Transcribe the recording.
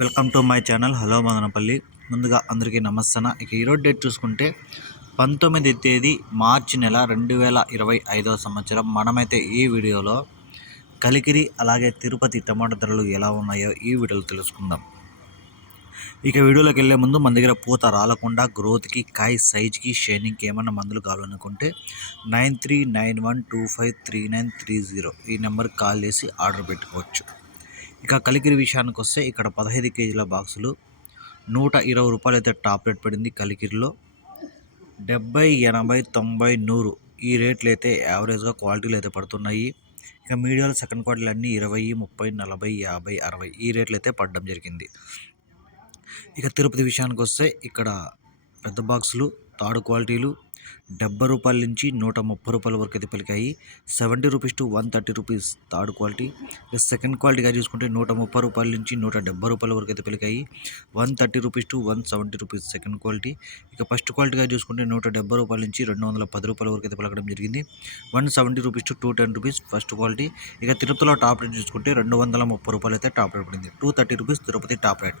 Welcome to my channel. Hello Madanapalle. ముందుగా అందరికీ నమస్తన ఇక ఈరోజు డేట్ చూసుకుంటే పంతొమ్మిది తేదీ మార్చి నెల రెండు వేల ఇరవై ఐదవ సంవత్సరం. మనమైతే ఈ వీడియోలో కలికిరి అలాగే తిరుపతి టమాటా ధరలు ఎలా ఉన్నాయో ఈ వీడియోలో తెలుసుకుందాం. ఇక వీడియోలోకి వెళ్ళే ముందు మన దగ్గర పూత రాలకుండా గ్రోత్కి కాయ సైజ్కి షైనింగ్కి ఏమైనా మందులు కావాలనుకుంటే nine three nine one two five three nine three zero ఈ నెంబర్కి కాల్ చేసి ఆర్డర్ పెట్టుకోవచ్చు. ఇక కలికిరి విషయానికి వస్తే ఇక్కడ పదహైదు కేజీల బాక్సులు నూట ఇరవై రూపాయలు అయితే టాప్ రేట్ పడింది కలికిరిలో. డెబ్బై ఎనభై తొంభై నూరు ఈ రేట్లు అయితే యావరేజ్గా క్వాలిటీలు అయితే పడుతున్నాయి. ఇక మీడియాలో సెకండ్ క్వాలిటీలు అన్నీ ఇరవై ముప్పై నలభై యాభై అరవై ఈ రేట్లు అయితే పడడం జరిగింది. ఇక తిరుపతి విషయానికి వస్తే ఇక్కడ పెద్ద బాక్సులు తాడు క్వాలిటీలు డెబ్బై రూపాయల నుంచి నూట ముప్పై రూపాయల వరకు అయితే పలికాయి. Seventy rupees to one thirty rupees third quality. ఇక సెకండ్ క్వాలిటీగా చూసుకుంటే నూట ముప్పై రూపాయల నుంచి నూట డెబ్బై రూపాయల వరకు అయితే పలికాయి. One thirty rupees to one seventy rupees second quality. ఇక ఫస్ట్ క్వాలిటీగా చూసుకుంటే నూట డెబ్బై రూపాయల నుంచి రెండు వందల పది రూపాయల వరకు అయితే పలకడం జరిగింది. One seventy rupees to two ten rupees first quality. ఇక తిరుపతిలో టాప్ రేట్ చూసుకుంటే రెండు వందల ముప్పై రూపాయలు అయితే టాప్ రేట్ పడింది. Two thirty rupees Tirupati top rate.